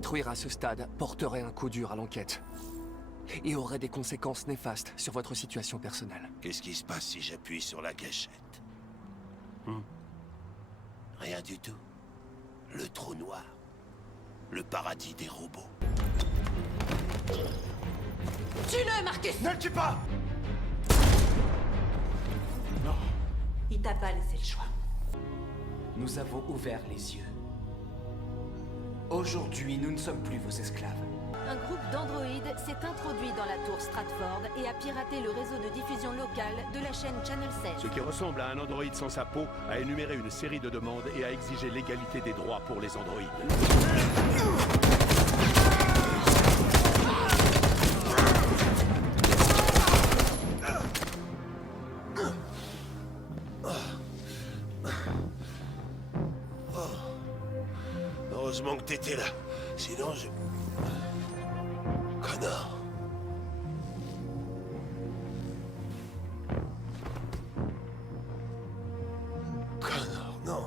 détruire à ce stade porterait un coup dur à l'enquête. Et aurait des conséquences néfastes sur votre situation personnelle. Qu'est-ce qui se passe si j'appuie sur la gâchette? Rien du tout. Le trou noir. Le paradis des robots. Tue-le, Marcus! Ne le tue pas! Non. Il t'a pas laissé le choix. Nous avons ouvert les yeux. Aujourd'hui, nous ne sommes plus vos esclaves. Un groupe d'androïdes s'est introduit dans la tour Stratford et a piraté le réseau de diffusion locale de la chaîne Channel 16. Ce qui ressemble à un androïde sans sa peau a énuméré une série de demandes et a exigé l'égalité des droits pour les androïdes. Heureusement que t'étais là. Sinon, je... Connard. Connard, non.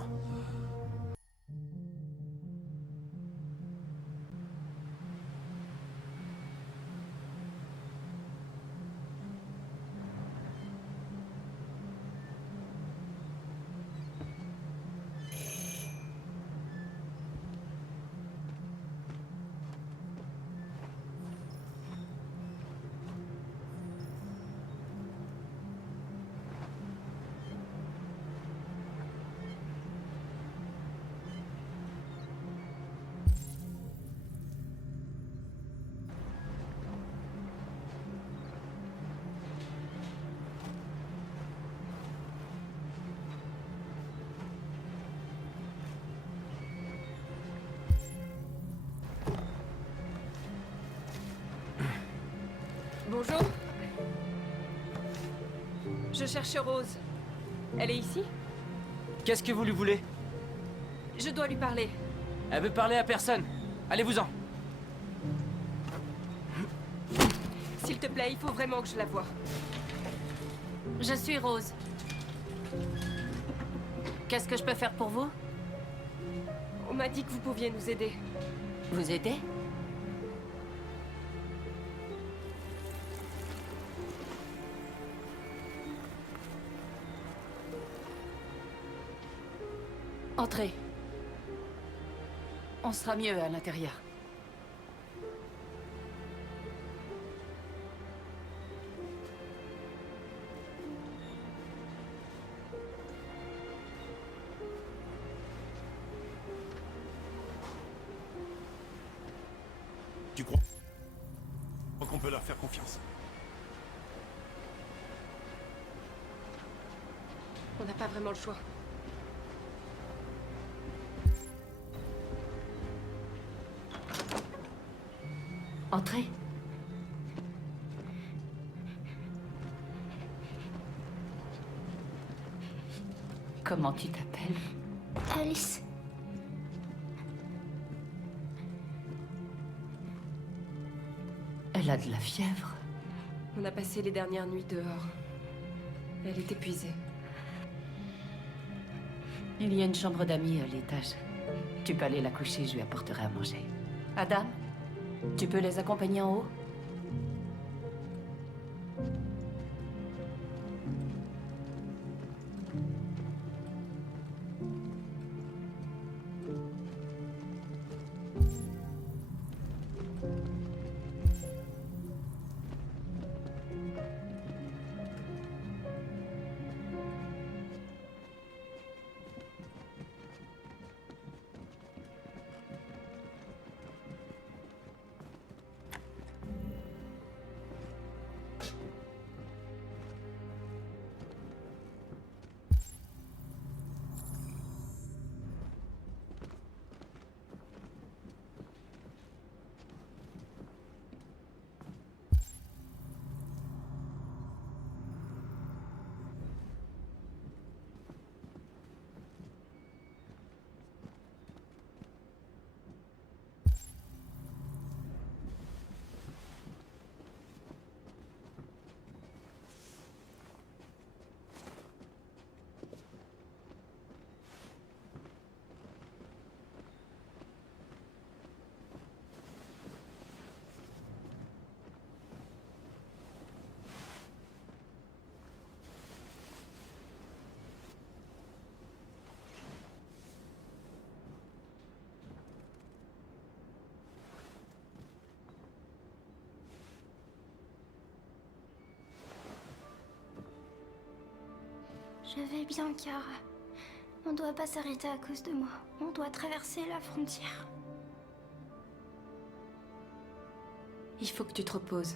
Bonjour. Je cherche Rose. Elle est ici? Qu'est-ce que vous lui voulez? Je dois lui parler. Elle veut parler à personne. Allez-vous-en. S'il te plaît, il faut vraiment que je la voie. Je suis Rose. Qu'est-ce que je peux faire pour vous? On m'a dit que vous pouviez nous aider. Vous aider? Entrez. On sera mieux à l'intérieur. Tu crois qu'on peut leur faire confiance? On n'a pas vraiment le choix. Entrez. Comment tu t'appelles? Alice. Elle a de la fièvre. On a passé les dernières nuits dehors. Elle est épuisée. Il y a une chambre d'amis à l'étage. Tu peux aller la coucher, je lui apporterai à manger. Adam, tu peux les accompagner en haut? Je vais bien, Kara. On doit pas s'arrêter à cause de moi. On doit traverser la frontière. Il faut que tu te reposes.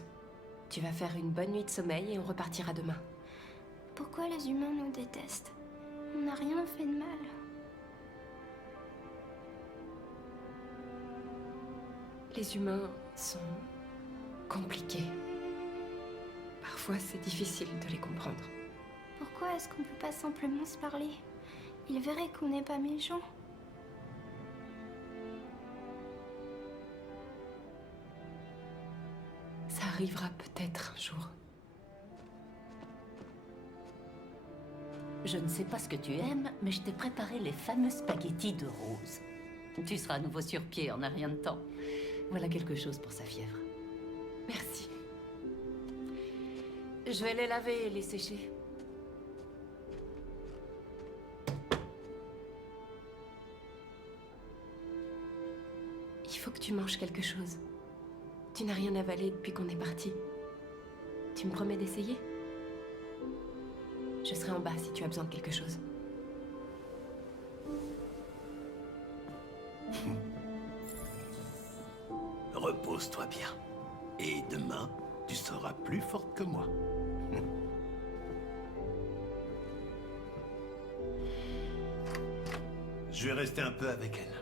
Tu vas faire une bonne nuit de sommeil et on repartira demain. Pourquoi les humains nous détestent? On n'a rien fait de mal. Les humains sont compliqués. Parfois, c'est difficile de les comprendre. Pourquoi est-ce qu'on peut pas simplement se parler? Ils verraient qu'on n'est pas méchants. Ça arrivera peut-être un jour. Je ne sais pas ce que tu aimes, mais je t'ai préparé les fameux spaghettis de Rose. Tu seras à nouveau sur pied en un rien de temps. Voilà quelque chose pour sa fièvre. Merci. Je vais les laver et les sécher. Il faut que tu manges quelque chose. Tu n'as rien avalé depuis qu'on est parti. Tu me promets d'essayer? Je serai en bas si tu as besoin de quelque chose. Repose-toi bien. Et demain, tu seras plus forte que moi. Je vais rester un peu avec elle.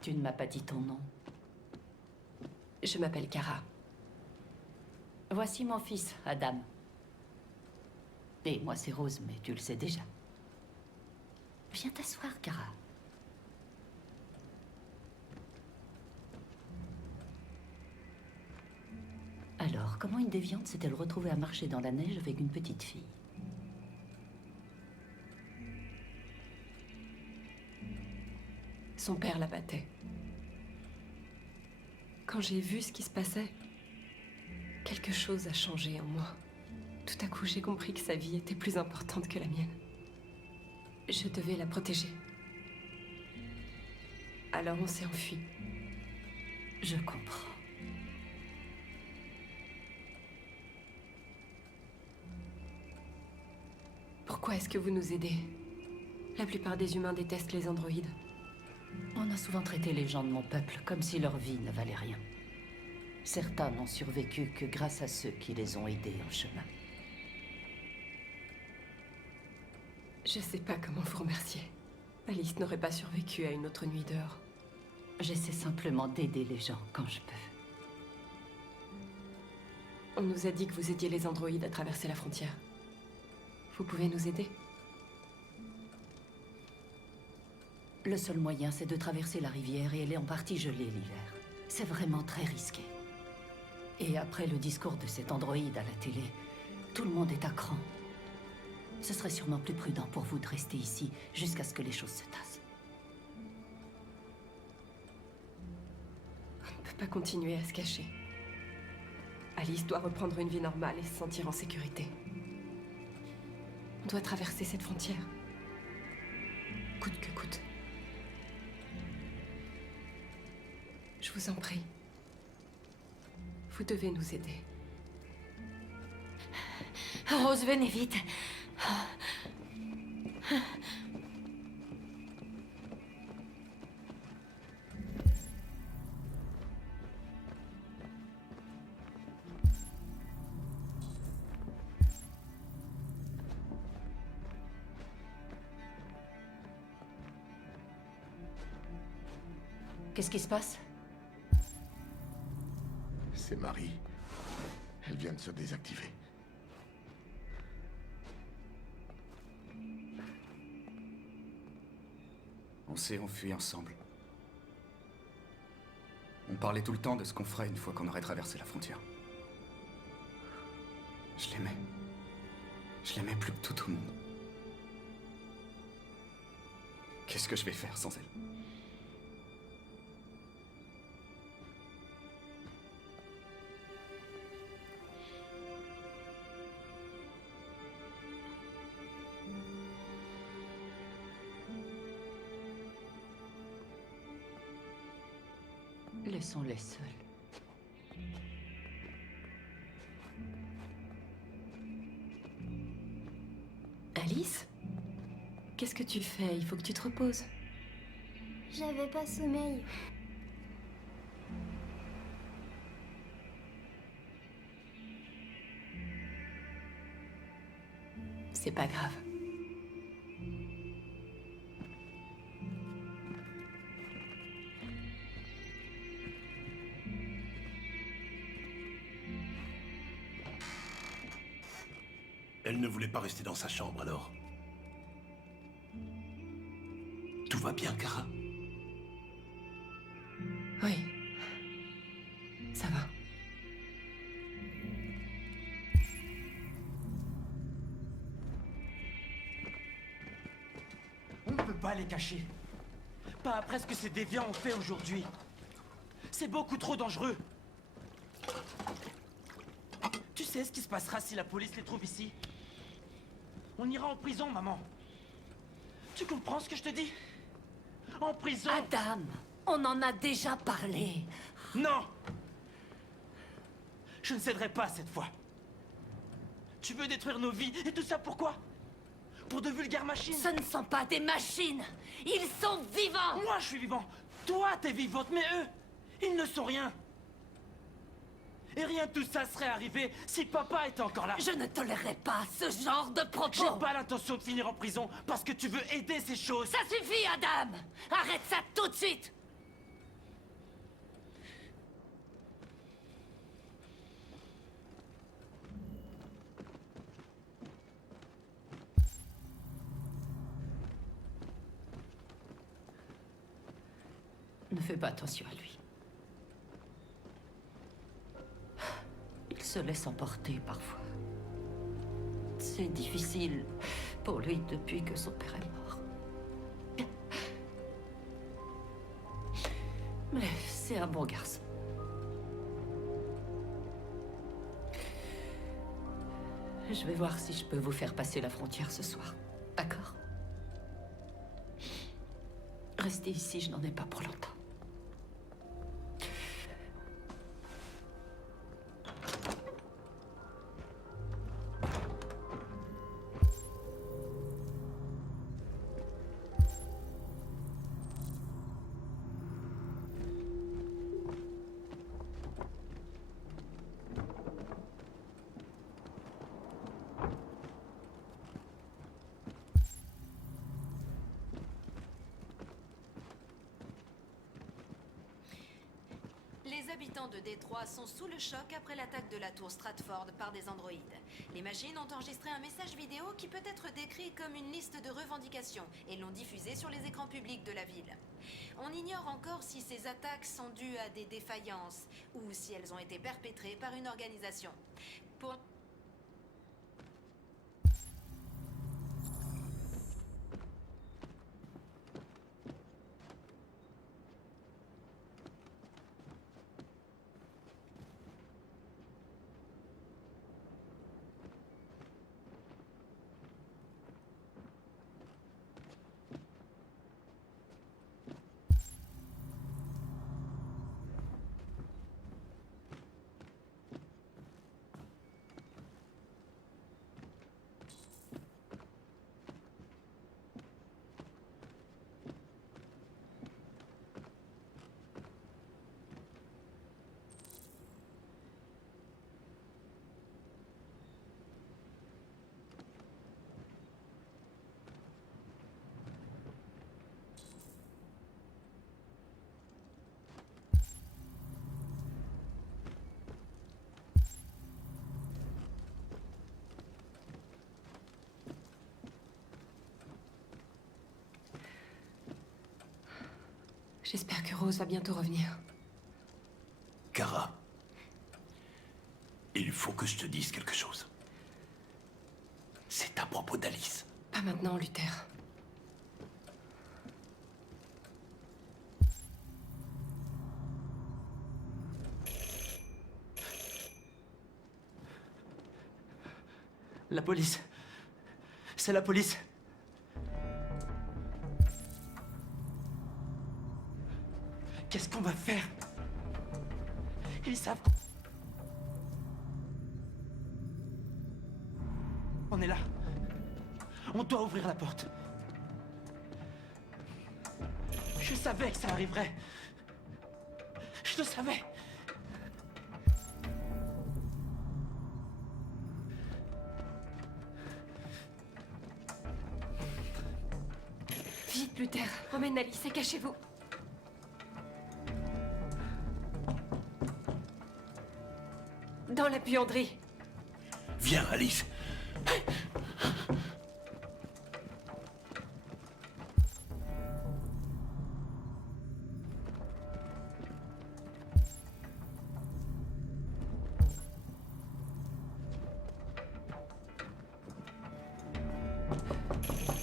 Tu ne m'as pas dit ton nom. Je m'appelle Kara. Voici mon fils, Adam. Et moi, c'est Rose, mais tu le sais déjà. Viens t'asseoir, Kara. Alors, comment une déviante s'est-elle retrouvée à marcher dans la neige avec une petite fille? Son père la battait. Quand j'ai vu ce qui se passait, quelque chose a changé en moi. Tout à coup, j'ai compris que sa vie était plus importante que la mienne. Je devais la protéger. Alors on s'est enfuis. Je comprends. Pourquoi est-ce que vous nous aidez? La plupart des humains détestent les androïdes. On a souvent traité les gens de mon peuple comme si leur vie ne valait rien. Certains n'ont survécu que grâce à ceux qui les ont aidés en chemin. Je sais pas comment vous remercier. Alice n'aurait pas survécu à une autre nuit dehors. J'essaie simplement d'aider les gens quand je peux. On nous a dit que vous aidiez les androïdes à traverser la frontière. Vous pouvez nous aider? Le seul moyen, c'est de traverser la rivière et elle est en partie gelée l'hiver. C'est vraiment très risqué. Et après le discours de cet androïde à la télé, tout le monde est à cran. Ce serait sûrement plus prudent pour vous de rester ici jusqu'à ce que les choses se tassent. On ne peut pas continuer à se cacher. Alice doit reprendre une vie normale et se sentir en sécurité. On doit traverser cette frontière. Coûte que coûte. Je vous en prie. Vous devez nous aider. Rose, venez vite. Qu'est-ce qui se passe? C'est Marie. Elle vient de se désactiver. On s'est enfuis ensemble. On parlait tout le temps de ce qu'on ferait une fois qu'on aurait traversé la frontière. Je l'aimais. Je l'aimais plus que tout au monde. Qu'est-ce que je vais faire sans elle? Laissons-les seuls. Alice? Qu'est-ce que tu fais? Il faut que tu te reposes. J'avais pas sommeil. C'est pas grave. Elle ne voulait pas rester dans sa chambre, alors. Tout va bien, Kara? Oui. Ça va. On ne peut pas les cacher. Pas après ce que ces déviants ont fait aujourd'hui. C'est beaucoup trop dangereux. Tu sais ce qui se passera si la police les trouve ici? On ira en prison, maman. Tu comprends ce que je te dis? En prison. Adam, on en a déjà parlé. Non! Je ne céderai pas cette fois. Tu veux détruire nos vies, et tout ça pourquoi? Pour de vulgaires machines? Ce ne sont pas des machines. Ils sont vivants. Moi, je suis vivant. Toi, t'es vivante, mais eux, ils ne sont rien. Et rien de tout ça serait arrivé si papa était encore là. Je ne tolérerai pas ce genre de propos. J'ai pas l'intention de finir en prison parce que tu veux aider ces choses. Ça suffit, Adam. Arrête ça tout de suite. Ne fais pas attention à lui. Il se laisse emporter parfois. C'est difficile pour lui depuis que son père est mort. Mais c'est un bon garçon. Je vais voir si je peux vous faire passer la frontière ce soir. D'accord? Restez ici, je n'en ai pas pour longtemps. Les habitants de Détroit sont sous le choc après l'attaque de la tour Stratford par des androïdes. Les machines ont enregistré un message vidéo qui peut être décrit comme une liste de revendications et l'ont diffusé sur les écrans publics de la ville. On ignore encore si ces attaques sont dues à des défaillances ou si elles ont été perpétrées par une organisation. Pour... J'espère que Rose va bientôt revenir. Kara, il faut que je te dise quelque chose. C'est à propos d'Alice. Pas maintenant, Luther. La police. C'est la police. Qu'est-ce qu'on va faire? Ils savent... On est là. On doit ouvrir la porte. Je savais que ça arriverait. Je le savais. Vite, Luther. Emmène Alice et cachez-vous. Dans la buanderie. Viens, Alice.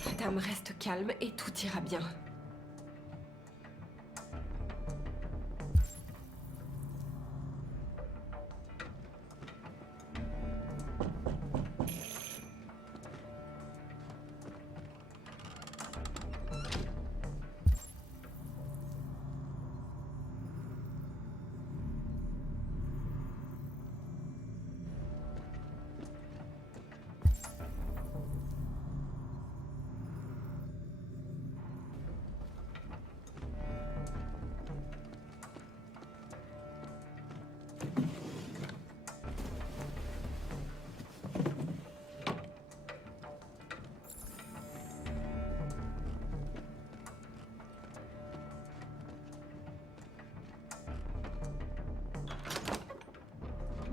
Madame, reste calme et tout ira bien.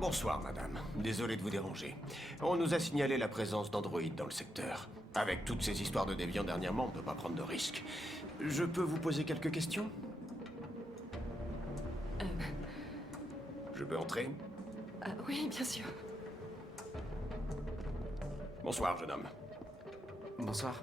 Bonsoir, madame. Désolé de vous déranger. On nous a signalé la présence d'androïdes dans le secteur. Avec toutes ces histoires de déviants dernièrement, on ne peut pas prendre de risques. Je peux vous poser quelques questions? Je peux entrer? Oui, bien sûr. Bonsoir, jeune homme. Bonsoir.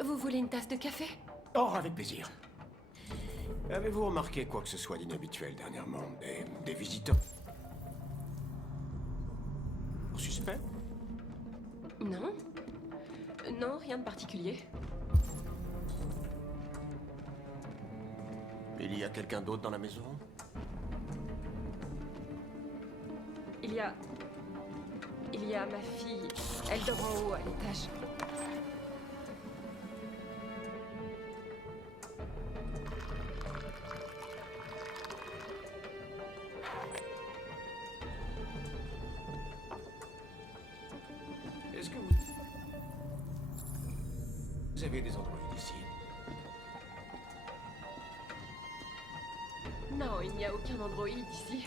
Vous voulez une tasse de café? Oh, avec plaisir. Avez-vous remarqué quoi que ce soit d'inhabituel dernièrement? Des visiteurs suspects? Non. Non, rien de particulier. Il y a quelqu'un d'autre dans la maison? Il y a ma fille. Elle dort en haut, à l'étage. Est-ce que vous avez des androïdes ici? Non, il n'y a aucun androïde ici.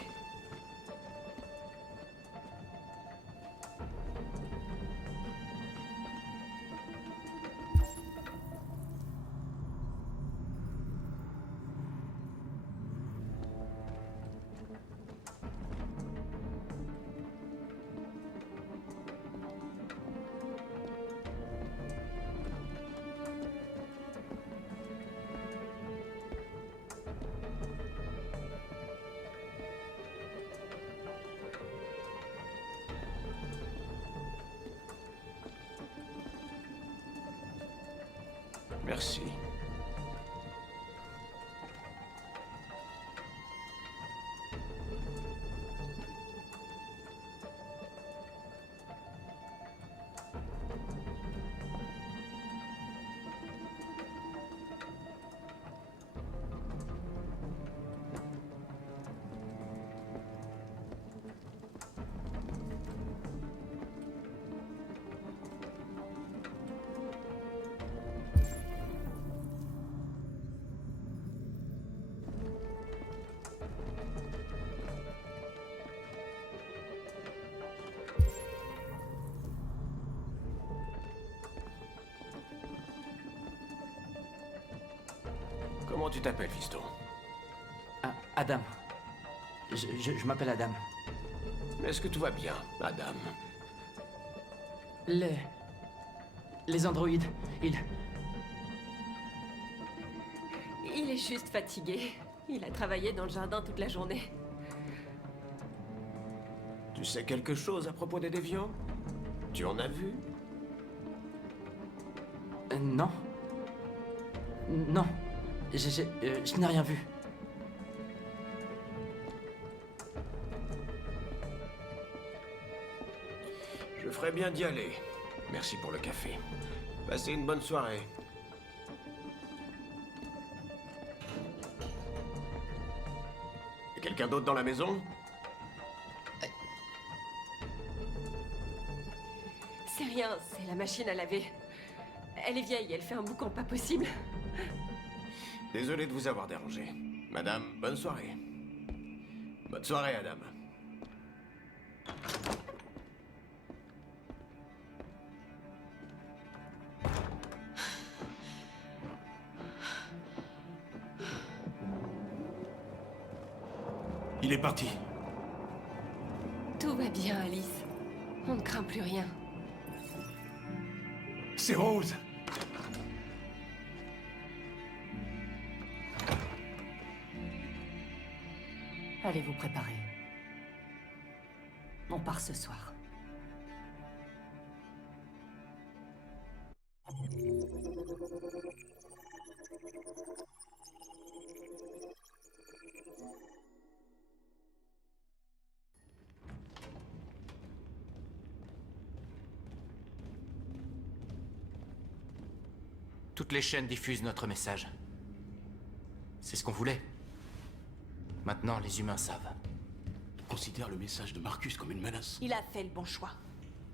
Merci. Comment tu t'appelles, fiston? Ah, Adam. Je m'appelle Adam. Est-ce que tout va bien, Adam? Les androïdes, Il est juste fatigué. Il a travaillé dans le jardin toute la journée. Tu sais quelque chose à propos des déviants? Tu en as vu? Non. Non. Je n'ai rien vu. Je ferais bien d'y aller. Merci pour le café. Passez une bonne soirée. Y a quelqu'un d'autre dans la maison? C'est rien, c'est la machine à laver. Elle est vieille, elle fait un boucan pas possible. Désolé de vous avoir dérangé. Madame, bonne soirée. Bonne soirée, Adam. Il est parti. Tout va bien, Alice. On ne craint plus rien. C'est Rose. Allez vous préparer. On part ce soir. Toutes les chaînes diffusent notre message. C'est ce qu'on voulait. Maintenant, les humains savent. Considère le message de Marcus comme une menace. Il a fait le bon choix.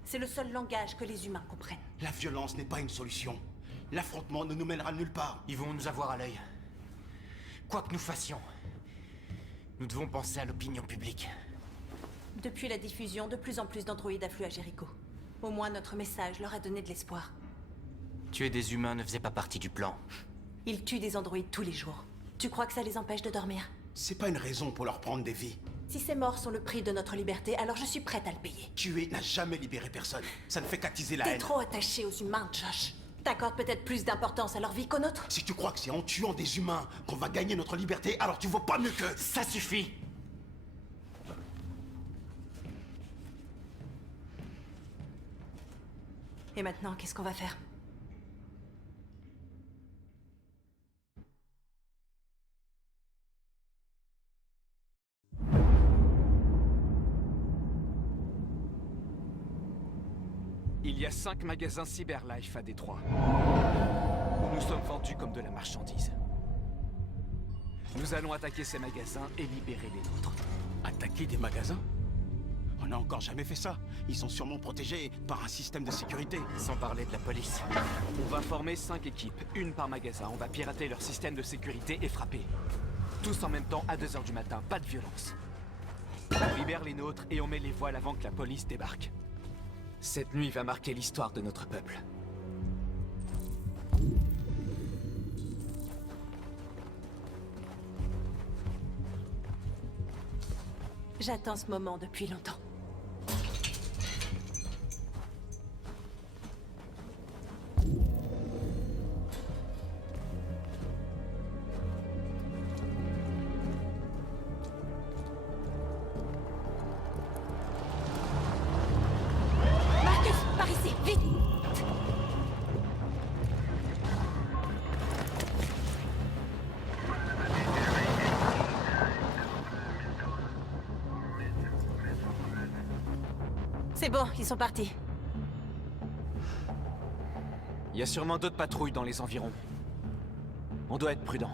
C'est le seul langage que les humains comprennent. La violence n'est pas une solution. L'affrontement ne nous mènera nulle part. Ils vont nous avoir à l'œil. Quoi que nous fassions, nous devons penser à l'opinion publique. Depuis la diffusion, de plus en plus d'androïdes affluent à Jericho. Au moins notre message leur a donné de l'espoir. Tuer des humains ne faisait pas partie du plan. Ils tuent des androïdes tous les jours. Tu crois que ça les empêche de dormir? C'est pas une raison pour leur prendre des vies. Si ces morts sont le prix de notre liberté, alors je suis prête à le payer. Tuer n'a jamais libéré personne. Ça ne fait qu'attiser la T'es haine. trop attaché aux humains, Josh. T'accordes peut-être plus d'importance à leur vie qu'aux nôtres. Si tu crois que c'est en tuant des humains qu'on va gagner notre liberté, alors tu vaux pas mieux que... Ça suffit! Et maintenant, qu'est-ce qu'on va faire? Il y a 5 magasins Cyberlife à Détroit, où nous sommes vendus comme de la marchandise. Nous allons attaquer ces magasins et libérer les nôtres. Attaquer des magasins? On n'a encore jamais fait ça. Ils sont sûrement protégés par un système de sécurité. Sans parler de la police. On va former 5 équipes, une par magasin. On va pirater leur système de sécurité et frapper. Tous en même temps à 2 h du matin, pas de violence. On libère les nôtres et on met les voiles avant que la police débarque. Cette nuit va marquer l'histoire de notre peuple. J'attends ce moment depuis longtemps. Marcus, par ici, vite! C'est bon, ils sont partis. Il y a sûrement d'autres patrouilles dans les environs. On doit être prudent.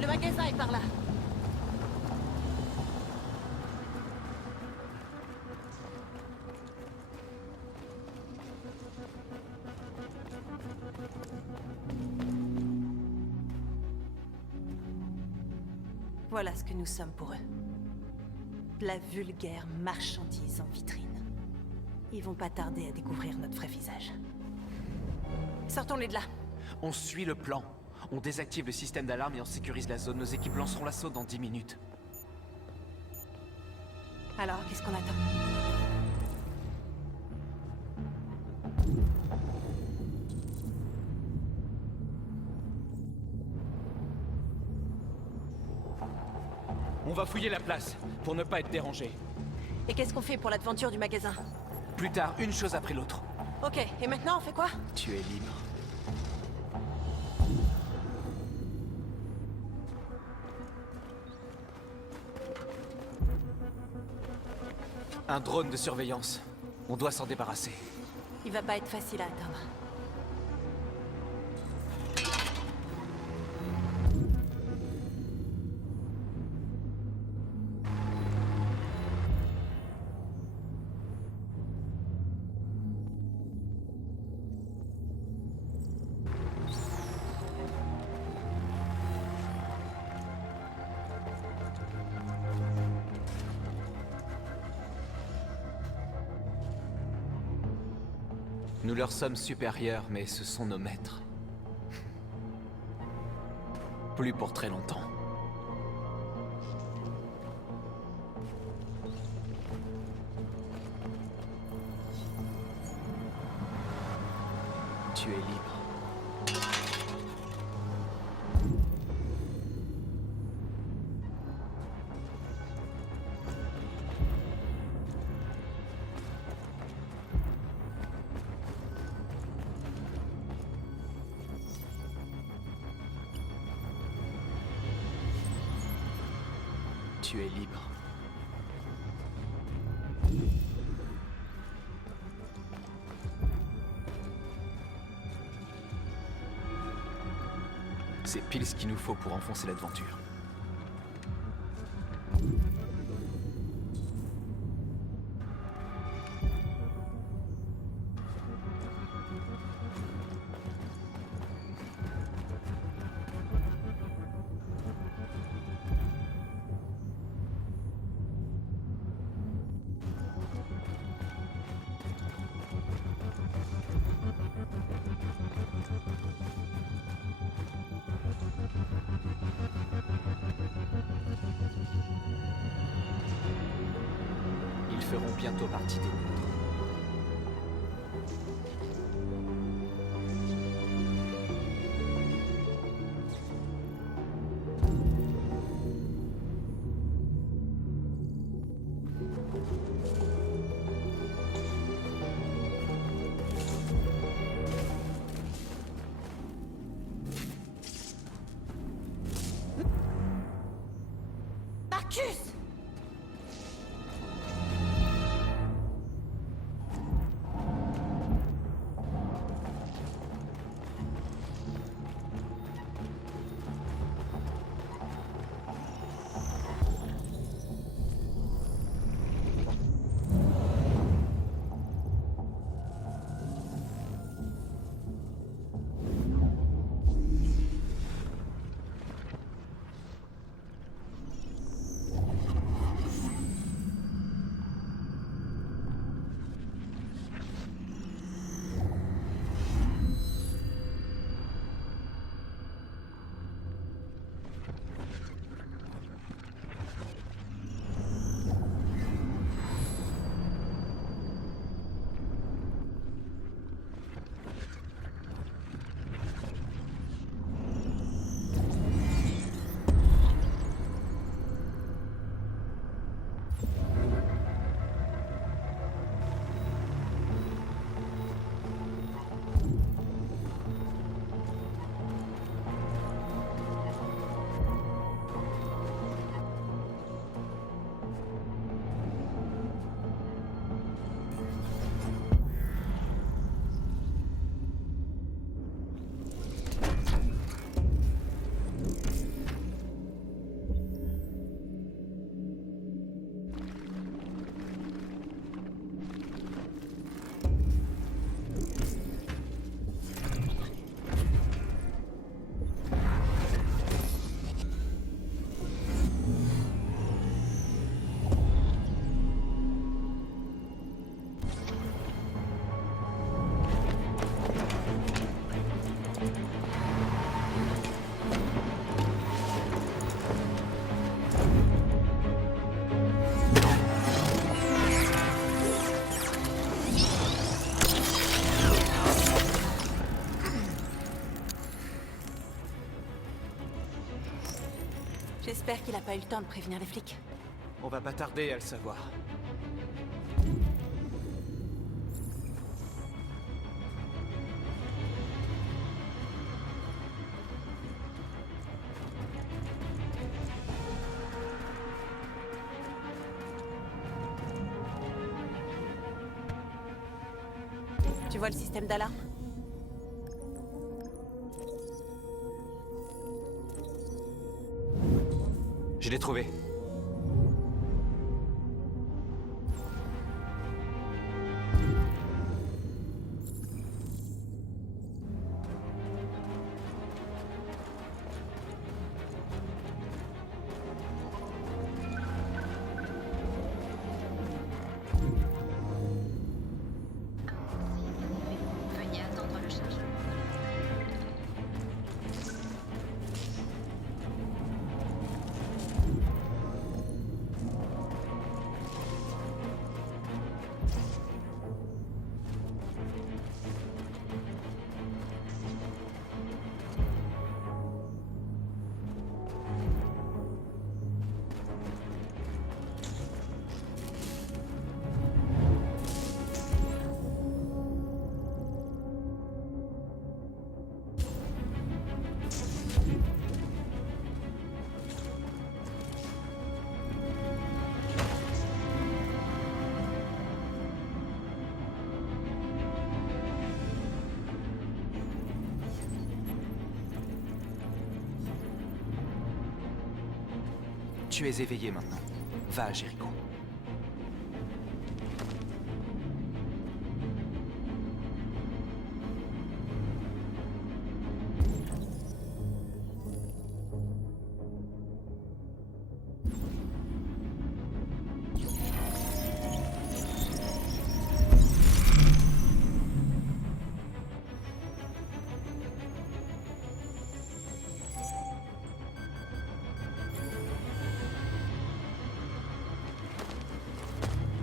Le magasin est par là. Voilà ce que nous sommes pour eux. De la vulgaire marchandise en vitrine. Ils vont pas tarder à découvrir notre vrai visage. Sortons-les de là. On suit le plan. On désactive le système d'alarme et on sécurise la zone. Nos équipes lanceront l'assaut dans 10 minutes. Alors, qu'est-ce qu'on attend? On va fouiller la place, pour ne pas être dérangé. Et qu'est-ce qu'on fait pour l'aventure du magasin? Plus tard, une chose après l'autre. Ok, et maintenant on fait quoi? Tu es libre. Un drone de surveillance. On doit s'en débarrasser. Il va pas être facile à atteindre. Nous leur sommes supérieurs, mais ce sont nos maîtres. Plus pour très longtemps. Tu es libre. Tu es libre. C'est pile ce qu'il nous faut pour enfoncer l'aventure. Ils feront bientôt partie des nôtres. Marcus! pas eu le temps de prévenir les flics. On va pas tarder à le savoir. Tu vois le système d'alarme? Je l'ai trouvé. Veuillez attendre le chargement. Tu es éveillé maintenant. Va à Jéricho.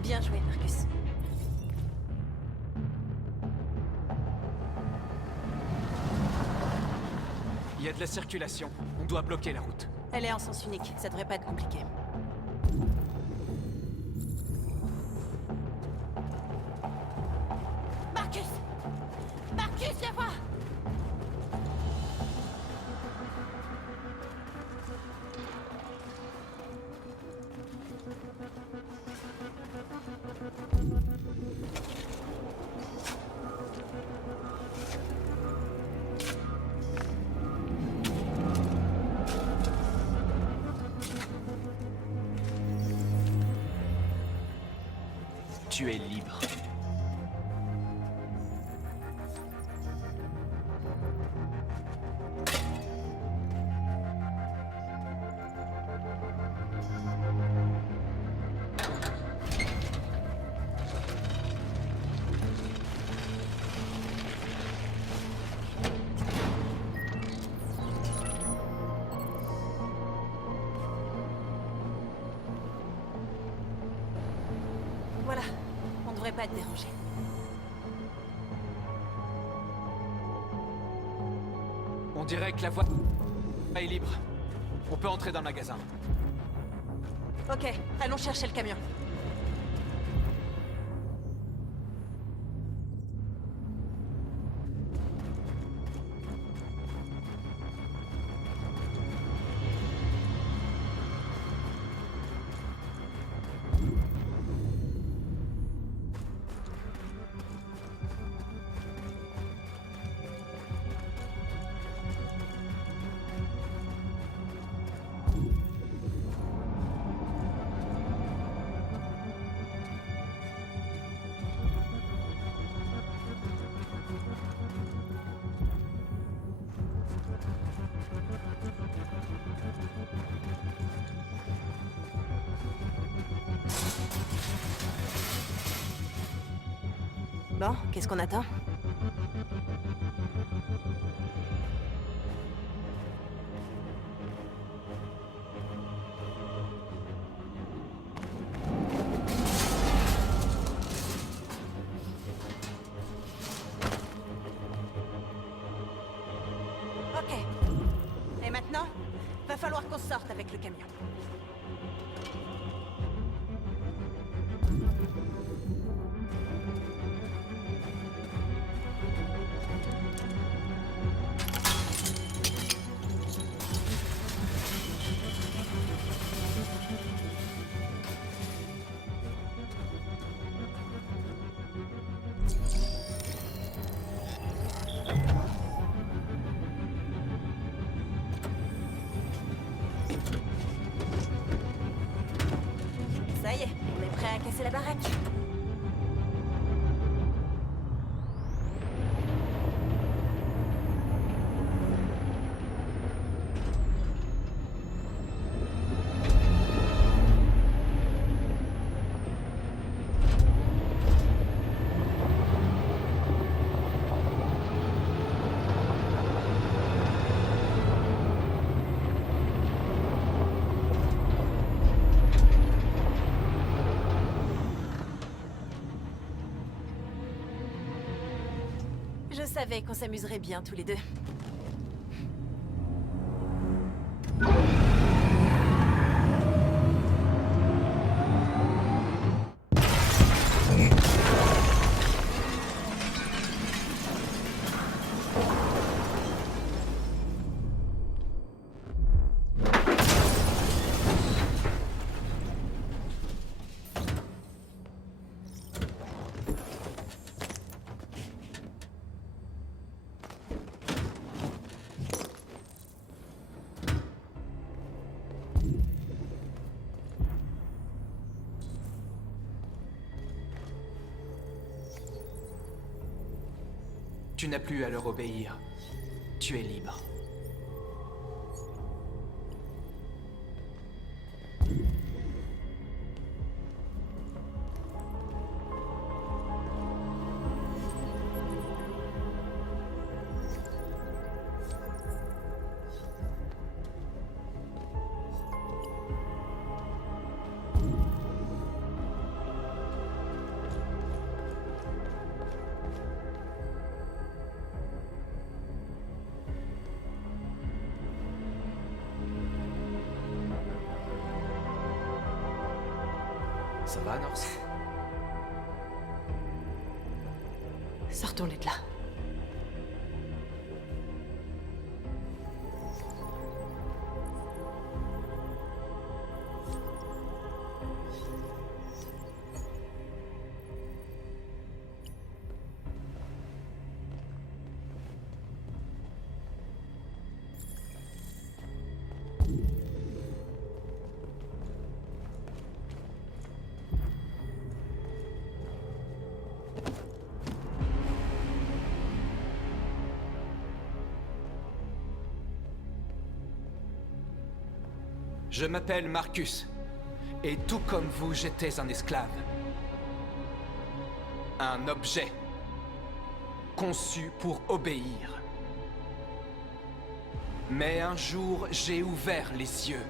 Bien joué, Marcus. Il y a de la circulation. On doit bloquer la route. Elle est en sens unique, ça devrait pas être compliqué. Marcus! Marcus, viens voir! Tu es libre. Voilà, on devrait pas être dérangé. On dirait que la voie est libre. On peut entrer dans le magasin. Ok, allons chercher le camion. Bon, qu'est-ce qu'on attend? Ok. Et maintenant, va falloir qu'on sorte avec le camion. Ça y est, on est prêt à casser la baraque. Je savais qu'on s'amuserait bien tous les deux. Tu n'as plus à leur obéir. Tu es libre. Ça va, Norse? Sortons-les de là. Je m'appelle Marcus, et tout comme vous, j'étais un esclave. Un objet, conçu pour obéir. Mais un jour, j'ai ouvert les yeux.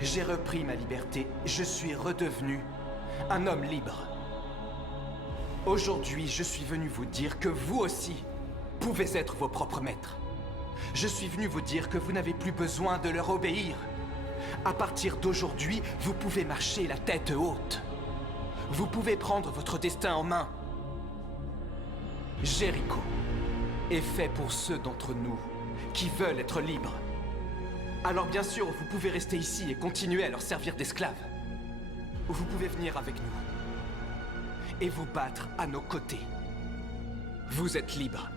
J'ai repris ma liberté, je suis redevenu un homme libre. Aujourd'hui, je suis venu vous dire que vous aussi pouvez être vos propres maîtres. Je suis venu vous dire que vous n'avez plus besoin de leur obéir. À partir d'aujourd'hui, vous pouvez marcher la tête haute. Vous pouvez prendre votre destin en main. Jéricho est fait pour ceux d'entre nous qui veulent être libres. Alors bien sûr, vous pouvez rester ici et continuer à leur servir d'esclaves. Ou vous pouvez venir avec nous et vous battre à nos côtés. Vous êtes libres.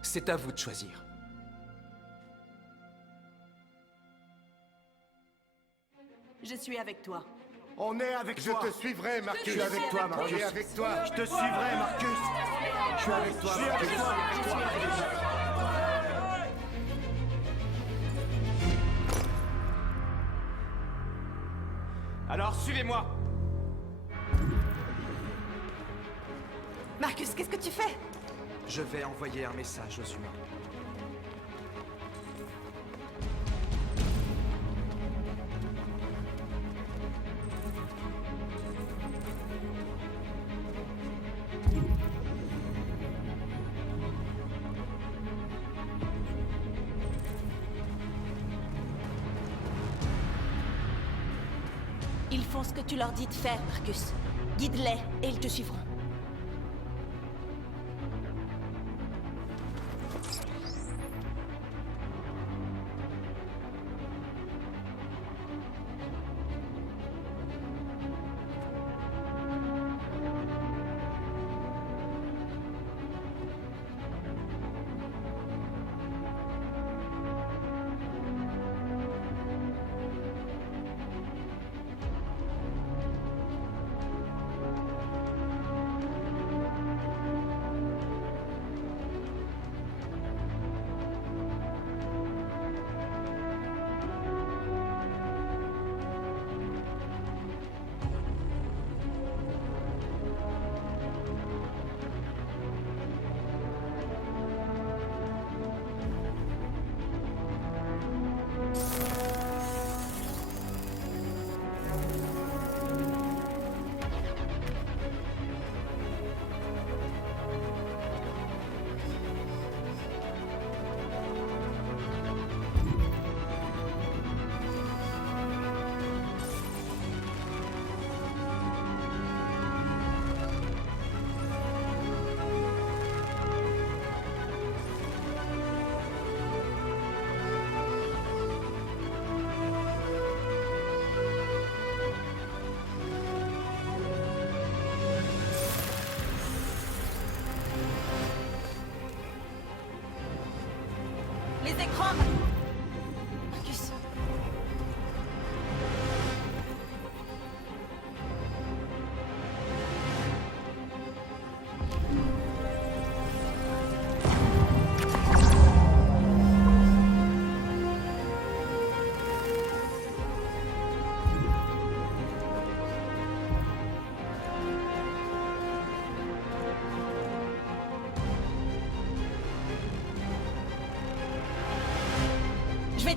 C'est à vous de choisir. Je suis avec toi. On est avec toi. Je te suivrai, Marcus. Je suis avec toi, Marcus. On est avec toi. Je te suivrai, Marcus. Je suis avec toi, Marcus. Alors, suivez-moi. Marcus, qu'est-ce que tu fais? Je vais envoyer un message aux humains. Ils font ce que tu leur dis de faire, Marcus. Guide-les et ils te suivront.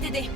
t'aider.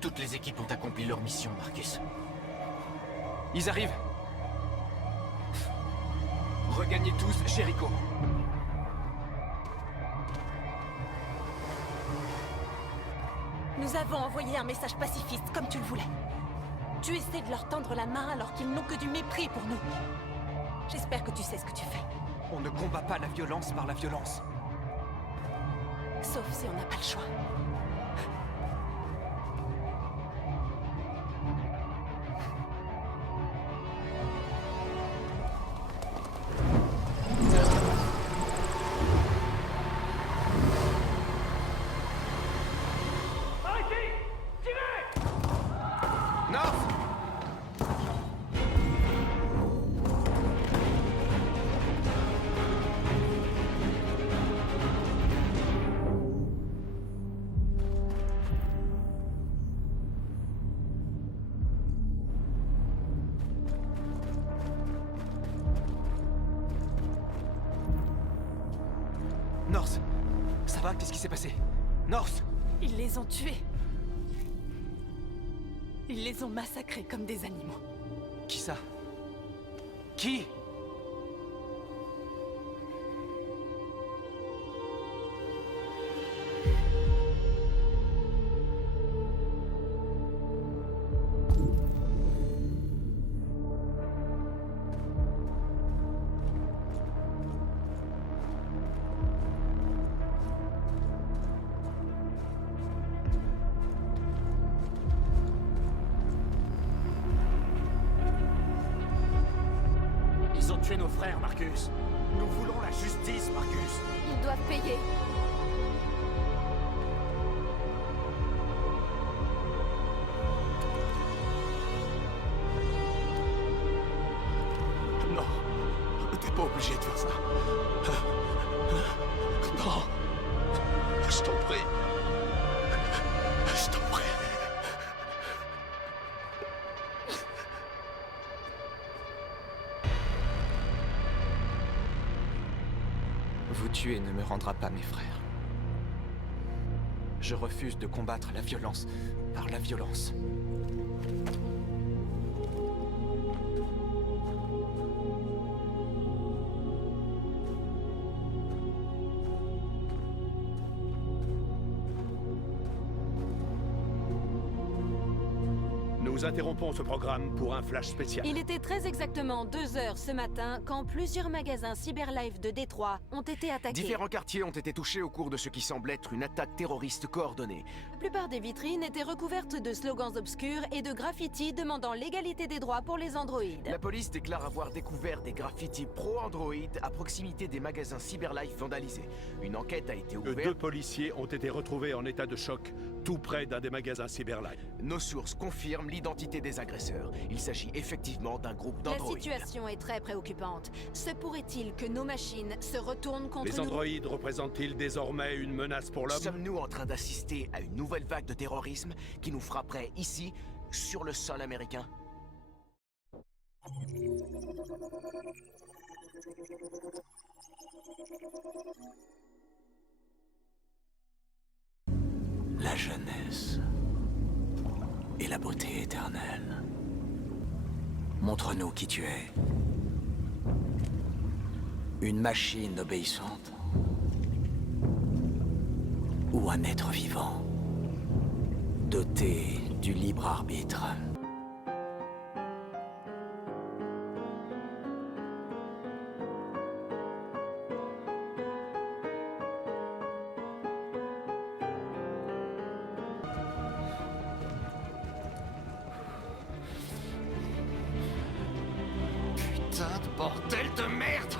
Toutes les équipes ont accompli leur mission, Marcus. Ils arrivent. Regagnez tous Jericho. Nous avons envoyé un message pacifiste, comme tu le voulais. Tu essaies de leur tendre la main alors qu'ils n'ont que du mépris pour nous. J'espère que tu sais ce que tu fais. On ne combat pas la violence par la violence. Sauf si on n'a pas le choix. North, ça va? Qu'est-ce qui s'est passé? North! Ils les ont tués. Ils les ont massacrés comme des animaux. Qui ça? Qui? Ils ont tué nos frères, Marcus. Nous voulons la justice, Marcus. Ils doivent payer. Non, t'es pas obligé de faire ça. Non, je t'en prie. Je t'en prie. Vous tuer ne me rendra pas mes frères. Je refuse de combattre la violence par la violence. Nous interrompons ce programme pour un flash spécial. Il était très exactement 2 heures ce matin quand plusieurs magasins Cyberlife de Détroit ont été attaqués. Différents quartiers ont été touchés au cours de ce qui semble être une attaque terroriste coordonnée. La plupart des vitrines étaient recouvertes de slogans obscurs et de graffitis demandant l'égalité des droits pour les androïdes. La police déclare avoir découvert des graffitis pro-Android à proximité des magasins Cyberlife vandalisés. Une enquête a été ouverte. 2 policiers ont été retrouvés en état de choc, tout près d'un des magasins Cyberlife. Nos sources confirment l'identité des agresseurs. Il s'agit effectivement d'un groupe La d'androïdes. situation est très préoccupante. Se pourrait-il que nos machines se retournent contre Les nous? androïdes représentent-ils désormais une menace pour l'homme? Sommes-nous en train d'assister à une nouvelle vague de terrorisme qui nous frapperait ici, sur le sol américain? La jeunesse et la beauté éternelle. Montre-nous qui tu es. Une machine obéissante ou un être vivant doté du libre arbitre. Putain de bordel de merde!